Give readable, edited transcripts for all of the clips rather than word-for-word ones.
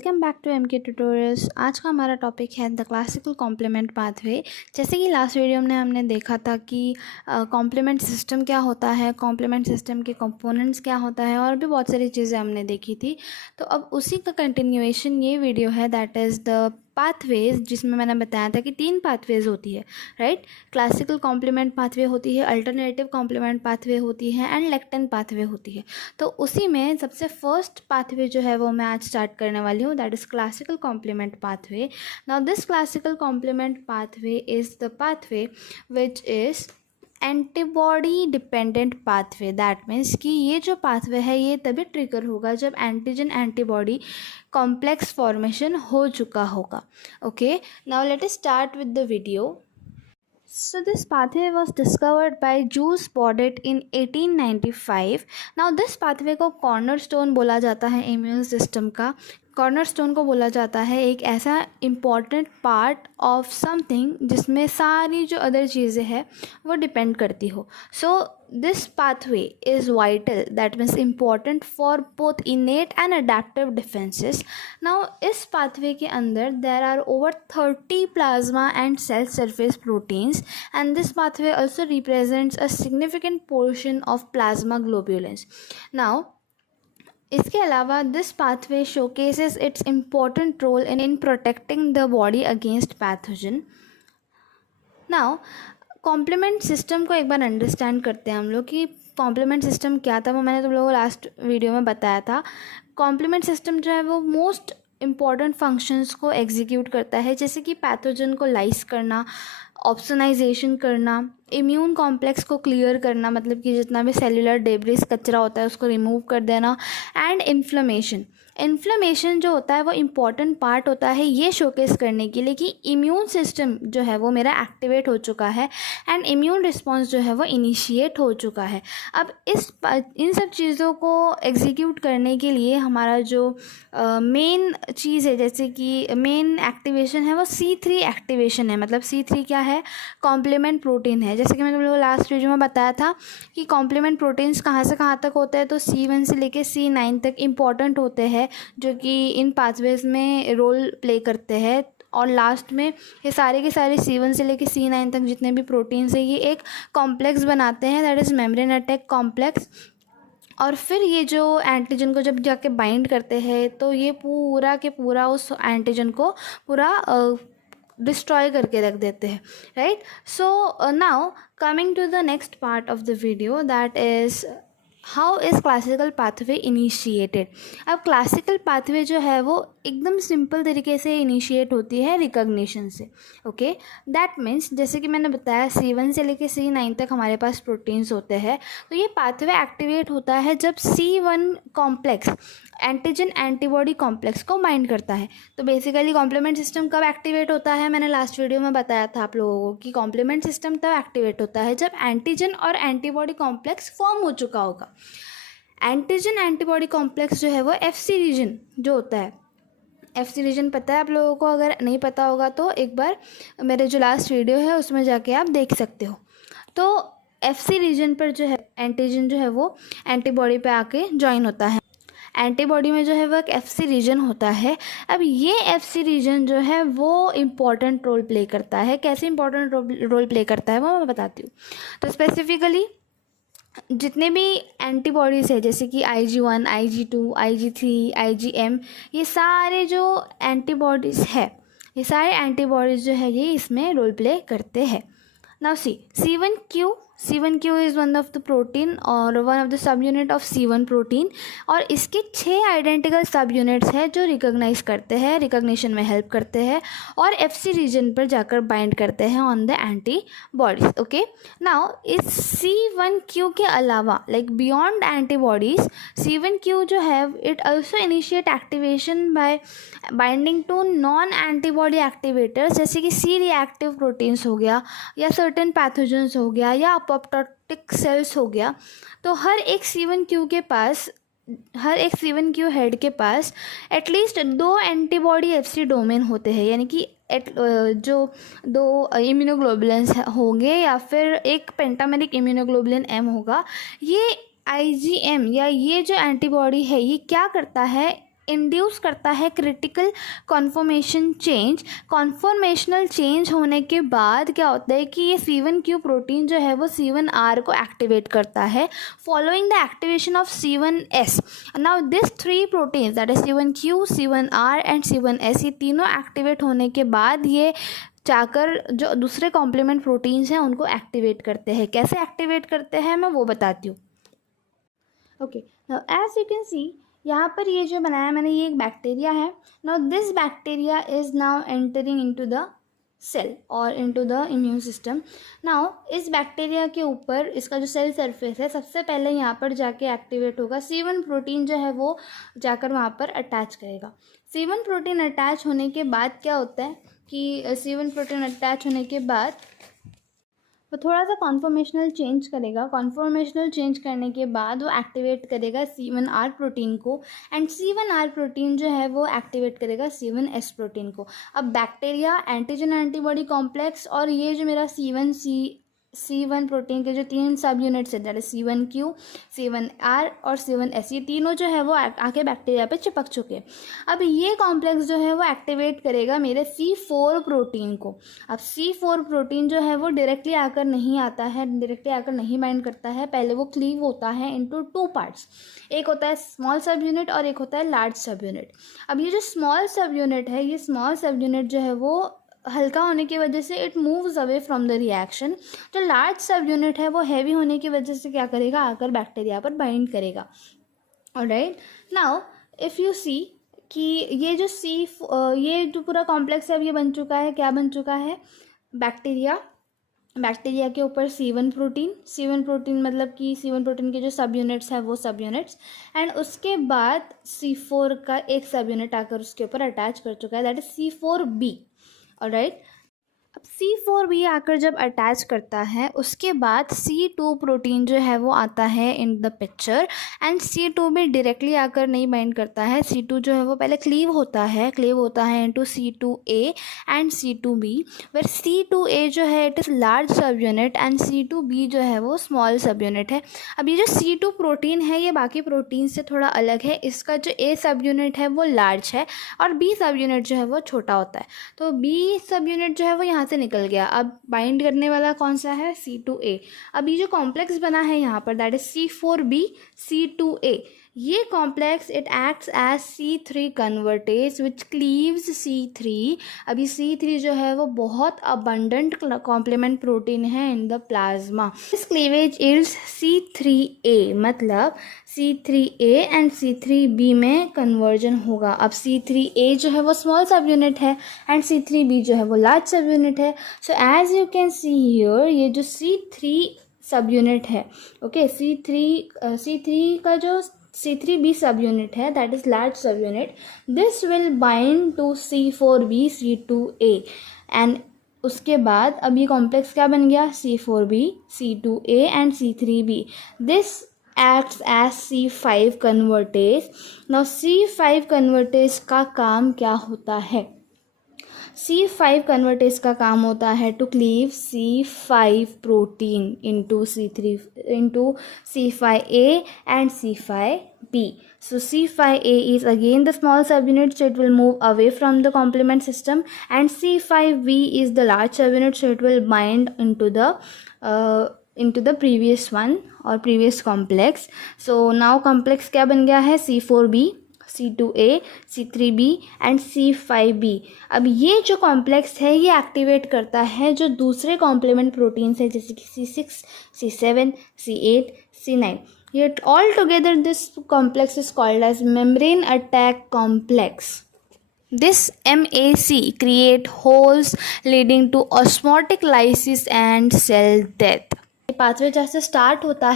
Welcome back to MK tutorials. आज का हमारा टॉपिक है द क्लासिकल कॉम्प्लीमेंट पाथवे। जैसे कि लास्ट वीडियो में हमने देखा था कि कॉम्प्लीमेंट सिस्टम क्या होता है, कॉम्प्लीमेंट सिस्टम के कंपोनेंट्स क्या होता है और भी बहुत सारी चीज़ें हमने देखी थी। तो अब उसी का कंटिन्यूएशन ये वीडियो है, दैट इज़ द पाथवेज, जिसमें मैंने बताया था कि 3 पाथवेज होती है, राइट। क्लासिकल कॉम्प्लीमेंट पाथवे होती है, अल्टरनेटिव कॉम्प्लीमेंट पाथवे होती है एंड लेक्टन पाथवे होती है। तो उसी में सबसे फर्स्ट पाथवे जो है वो मैं आज स्टार्ट करने वाली हूँ, that is classical complement pathway. Now this classical complement pathway is the pathway which is antibody dependent pathway. That means कि ये जो पाथवे है ये तभी ट्रिगर होगा जब एंटीजन एंटीबॉडी कॉम्प्लेक्स फॉर्मेशन हो चुका होगा। Okay, now let us start with the video. So this pathway was discovered by Jules Bordet in 1895. Now this pathway को cornerstone बोला जाता है immune system का। कॉर्नरस्टोन को बोला जाता है एक ऐसा इम्पॉर्टेंट पार्ट ऑफ समथिंग जिसमें सारी जो अदर चीज़ें हैं वो डिपेंड करती हो। So this pathway is vital, that means important for both innate and adaptive defences. Now इस पाथवे के अंदर there are over 30 plasma and cell surface proteins and this pathway also represents a significant portion of plasma globulins. Now इसके अलावा this pathway showcases its important role in protecting the body against pathogen. Now complement system को एक बार understand करते हैं हम लोग कि complement system क्या था। वो मैंने तुम लोगों को लास्ट वीडियो में बताया था। कॉम्प्लीमेंट सिस्टम जो है वो मोस्ट इम्पॉर्टेंट फंक्शंस को एग्जीक्यूट करता है, जैसे कि पैथोजन को लाइस करना, ऑप्सोनाइजेशन करना, इम्यून कॉम्प्लेक्स को क्लियर करना, मतलब कि जितना भी सेलुलर डेब्रिस कचरा होता है उसको रिमूव कर देना, एंड इन्फ्लेमेशन जो होता है वो इम्पॉर्टेंट पार्ट होता है ये शोकेस करने के लिए कि इम्यून सिस्टम जो है वो मेरा एक्टिवेट हो चुका है एंड इम्यून रिस्पॉन्स जो है वो इनिशिएट हो चुका है। अब इन सब चीज़ों को एग्जीक्यूट करने के लिए हमारा जो मेन चीज़ है, जैसे कि मेन एक्टिवेशन है वो C3 एक्टिवेशन है। मतलब C3 क्या है? कॉम्प्लीमेंट प्रोटीन है। जैसे कि मैंने तुम लोगों को लास्ट वीडियो में बताया था कि कॉम्प्लीमेंट प्रोटीन्स कहाँ से कहाँ तक होते हैं, तो C1 से लेके C9 तक इम्पॉर्टेंट होते हैं जो कि इन पाथवेज में रोल प्ले करते हैं। और लास्ट में ये सारे के सारे C1 से लेके C9 तक जितने भी प्रोटीन्स हैं ये एक कॉम्प्लेक्स बनाते हैं, that is membrane attack complex. और फिर ये जो एंटीजन को जब जाके बाइंड करते हैं तो ये पूरा के पूरा उस एंटीजन को पूरा डिस्ट्रॉय करके रख देते हैं, right. So now coming to the next part of the video, that is how is classical pathway initiated. अब क्लासिकल पाथवे जो है वो एकदम सिंपल तरीके से इनिशिएट होती है रिकॉग्निशन से। ओके, दैट मीन्स जैसे कि मैंने बताया C1 से लेके C9 तक हमारे पास प्रोटीन्स होते हैं, तो ये पाथवे एक्टिवेट होता है जब C1 complex antigen antibody complex को बाइंड करता है। तो बेसिकली कॉम्प्लीमेंट सिस्टम कब एक्टिवेट होता है? मैंने लास्ट वीडियो में बताया था आप लोगों को कि कॉम्प्लीमेंट सिस्टम तब एक्टिवेट होता है जब एंटीजन और एंटीबॉडी कॉम्प्लेक्स फॉर्म हो चुका होगा। एंटीजन एंटीबॉडी कॉम्प्लेक्स जो है वो FC रीजन जो होता है, FC रीजन पता है आप लोगों को? अगर नहीं पता होगा तो एक बार मेरे जो लास्ट वीडियो है उसमें जाके आप देख सकते हो। तो FC रीजन पर जो है एंटीजन जो है वो एंटीबॉडी पे आके ज्वाइन होता है। एंटीबॉडी में जो है वो एक FC रीजन होता है। अब ये FC रीजन जो है वो इम्पॉर्टेंट रोल प्ले करता है। कैसे इम्पॉर्टेंट रोल प्ले करता है वो मैं बताती हूँ। तो स्पेसिफिकली जितने भी एंटीबॉडीज़ है, जैसे कि IG1, IG2, IG3, IgM, ये सारे जो एंटीबॉडीज़ है, ये सारे एंटीबॉडीज़ जो है ये इसमें रोल प्ले करते हैं। Now C1q is one of the protein और one of the subunit of C1 protein, और इसके 6 आइडेंटिकल सब यूनिट्स हैं जो रिकॉग्नाइज करते हैं, रिकॉग्निशन में हेल्प करते हैं और FC रीजन पर जाकर बाइंड करते हैं on the antibodies. Okay, now इस C1q के अलावा लाइक बियॉन्ड एंटीबॉडीज, C1q जो है it also initiate activation by binding to non antibody activators, जैसे कि C रिएक्टिव प्रोटीन्स हो गया या सर्टेन पैथोजेंस हो गया या अपोप्टोटिक सेल्स हो गया। तो हर एक C1q हेड के पास एटलीस्ट 2 एंटीबॉडी FC डोमेन होते हैं, यानी कि जो 2 इम्यूनोग्लोबुलिन्स होंगे या फिर एक पेंटामेरिक इम्यूनोग्लोबुलिन M होगा। ये IgM या ये जो एंटीबॉडी है ये क्या करता है, इंड्यूस करता है critical conformation change. Conformational change होने के बाद क्या होता है कि ये C1q प्रोटीन जो है वो C1r को एक्टिवेट करता है following the activation of C1s। Now this three proteins that is C1q, C1r and C1s, ये तीनों एक्टिवेट होने के बाद ये जाकर जो दूसरे कॉम्प्लीमेंट प्रोटीन्स हैं उनको एक्टिवेट करते हैं। कैसे एक्टिवेट करते हैं मैं वो बताती हूँ। Okay, now as you can see यहाँ पर ये जो बनाया मैंने ये एक बैक्टीरिया है। Now this bacteria is now entering into the cell और into the immune system. Now इस बैक्टीरिया के ऊपर इसका जो सेल सरफेस है सबसे पहले यहाँ पर जाके एक्टिवेट होगा C1 प्रोटीन जो है वो जाकर वहाँ पर अटैच करेगा। C1 प्रोटीन अटैच होने के बाद क्या होता है कि C1 प्रोटीन अटैच होने के बाद वो थोड़ा सा कॉन्फॉर्मेशनल चेंज करेगा। कॉन्फॉर्मेशनल चेंज करने के बाद वो एक्टिवेट करेगा C1r प्रोटीन को एंड C1r प्रोटीन जो है वो एक्टिवेट करेगा C1s प्रोटीन को। अब बैक्टीरिया, एंटीजन एंटीबॉडी कॉम्प्लेक्स और ये जो मेरा C1 प्रोटीन के जो तीन सब यूनिट्स है दैट इज C1q, C1r और C1s, ये तीनों जो है वो आके बैक्टीरिया पे चिपक चुके हैं। अब ये कॉम्प्लेक्स जो है वो एक्टिवेट करेगा मेरे C4 प्रोटीन को। अब C4 प्रोटीन जो है वो डायरेक्टली आकर नहीं आता है, डायरेक्टली आकर नहीं बाइंड करता है, पहले वो क्लीव होता है इनटू टू पार्ट्स। एक होता है स्मॉल सब यूनिट और एक होता है लार्ज सब यूनिट। अब ये जो स्मॉल सब यूनिट है, ये स्मॉल सब यूनिट जो है वो हल्का होने की वजह से it moves away from the reaction. जो लार्ज सब यूनिट है वो हैवी होने की वजह से क्या करेगा, आकर बैक्टीरिया पर बाइंड करेगा। Alright, now if you see कि ये जो ये जो पूरा कॉम्प्लेक्स है अब ये बन चुका है, क्या बन चुका है, बैक्टीरिया के ऊपर C1 प्रोटीन मतलब कि C1 प्रोटीन के जो सब यूनिट्स हैं वो सब यूनिट्स, एंड उसके बाद C4 का एक सब यूनिट आकर उसके ऊपर अटैच कर चुका है दैट इज C4b। ऑलराइट, अब C4b आकर जब अटैच करता है उसके बाद C2 प्रोटीन जो है वो आता है in the picture and C2b directly आकर नहीं बाइंड करता है। C2 जो है वो पहले क्लीव होता है into C2a and C2b, where C2a जो है it is large sub unit and C2b जो है वो स्मॉल सब यूनिट है। अब ये जो C2 प्रोटीन है ये बाकी प्रोटीन से थोड़ा अलग है। इसका जो A सब यूनिट है वो लार्ज है और B सब यूनिट जो है वो छोटा होता है। तो B सब यूनिट जो है वो यहाँ से निकल गया। अब बाइंड करने वाला कौन सा है, C2a। अब ये जो कॉम्प्लेक्स बना है यहाँ पर दैट इज C4b C2a, ये complex it acts as C3 convertase which cleaves C3। अभी C3 जो है वो बहुत अबंडेंट कॉम्प्लीमेंट प्रोटीन है in the plasma. This cleavage is C3a, मतलब C3a एंड C3b में कन्वर्जन होगा। अब C3a जो है वो स्मॉल सब यूनिट है एंड C3b जो है वो लार्ज सब यूनिट है। So as you can see here ये जो C3 सब यूनिट है, ओके, C3 का जो C3b सब यूनिट है that is large sub unit, this will bind to C4b C2a and उसके बाद अब ये कॉम्प्लेक्स क्या बन गया, C4b C2a and C3b। This acts as C5 convertase। now C5 convertase का काम क्या होता है, C5 convertase का काम होता है to cleave C5 protein into C5a and C5b। so C5a is again the small subunit, so it will move away from the complement system, and C5b is the large subunit, so it will bind into the previous one और previous complex। so now complex क्या बन गया है, C4b C2a C3b and C5b। अब ये जो complex है ये एक्टिवेट करता है जो दूसरे कॉम्प्लीमेंट प्रोटीन्स है जैसे कि C6 C7 C8 C9। Yet all together this complex is called as membrane attack complex। This MAC create holes leading to osmotic lysis and cell death। Pathway जहाँ से स्टार्ट होता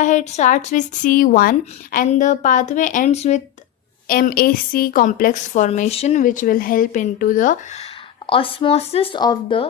है it starts with C1 and the pathway ends with MAC complex formation which will help into the osmosis of the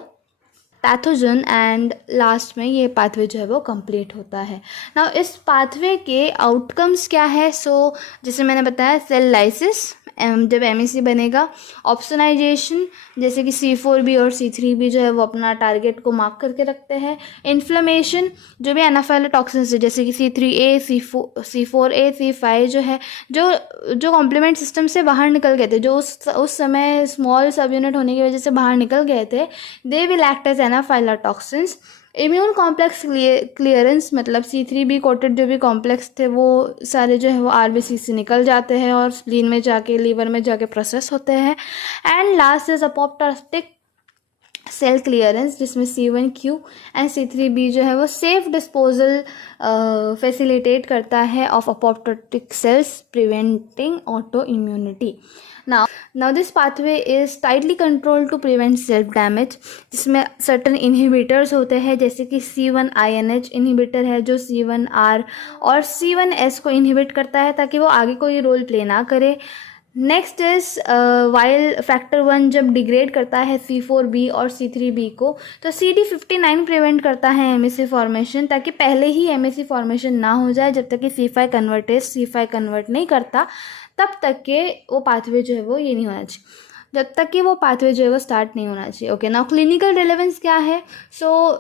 pathogen and last में ये pathway जो है वो complete होता है। नाउ इस पाथवे के आउटकम्स क्या है, सो जैसे मैंने बताया सेल लाइसिस जब MEC बनेगा। ऑप्सनाइजेशन, जैसे कि C4B और C3B जो है वो अपना टारगेट को मार्क करके रखते हैं। इन्फ्लेमेशन, जो भी एनाफाइलोटॉक्सिन्स है जैसे कि C3A, C4A, C5 जो है, जो कॉम्प्लीमेंट सिस्टम से बाहर निकल गए थे, जो उस समय स्मॉल सब यूनिट होने की वजह से बाहर निकल गए थे, they will act as anaphylatoxins. Immune complex clearance, मतलब C3B कोटेड जो भी कॉम्प्लेक्स थे वो सारे जो है वो RBC से निकल जाते हैं और स्प्लीन में जाके, लीवर में जाके प्रोसेस होते हैं। And last is apoptotic cell clearance, जिसमें C1Q एंड C3B जो है वो सेफ डिस्पोजल फैसिलिटेट करता है of apoptotic cells, preventing auto immunity. Now this pathway is tightly controlled to prevent self damage, जिसमें certain inhibitors होते हैं, जैसे कि C1INH इनहिबिटर है जो C1R और C1S को इनहिबिट करता है ताकि वो आगे कोई रोल प्ले ना करे। नेक्स्ट इज वाइल फैक्टर 1 जब डिग्रेड करता है C4B और C3B को, तो CD59 प्रिवेंट करता है MSC फॉर्मेशन, ताकि पहले ही MSC फॉर्मेशन ना हो जाए। जब तक कि C5 कन्वर्टेज C5 कन्वर्ट नहीं करता तब तक के वो पाथवे जो है वो ये नहीं होना चाहिए, जब तक कि वो पाथवे जो है वो स्टार्ट नहीं होना चाहिए। ओके, नाउ क्लिनिकल रिलेवेंस क्या है? सो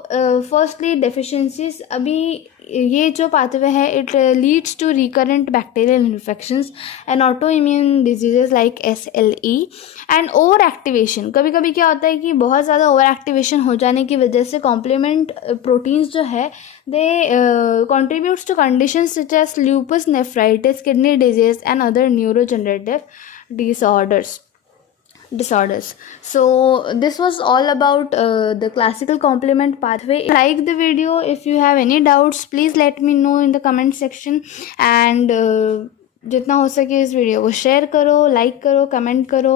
फर्स्टली डेफिशिएंसीज, अभी ये जो पाथवे है it leads to recurrent bacterial infections and auto immune diseases like SLE and over activation. कभी कभी क्या होता है कि बहुत ज़्यादा ओवर एक्टिवेशन हो जाने की वजह से कॉम्प्लीमेंट प्रोटीन्स जो है दे contributes to conditions such as lupus nephritis, kidney disease and other neurodegenerative disorders. So this was all about the classical complement pathway. Like the video. If you have any doubts, please let me know in the comment section, and जितना हो सके इस video को share करो, like करो, comment करो।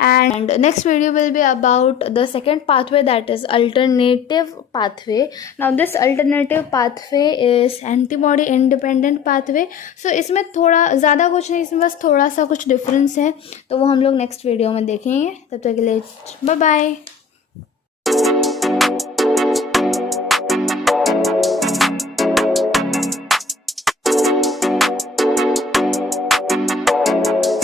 And next video will be about the second pathway, that is alternative pathway. Now this alternative pathway is antibody independent pathway. So इसमें थोड़ा ज़्यादा कुछ नहीं, इसमें बस थोड़ा सा कुछ डिफरेंस है, तो वो हम लोग नेक्स्ट वीडियो में देखेंगे। तब तक के लिए बाय बाय।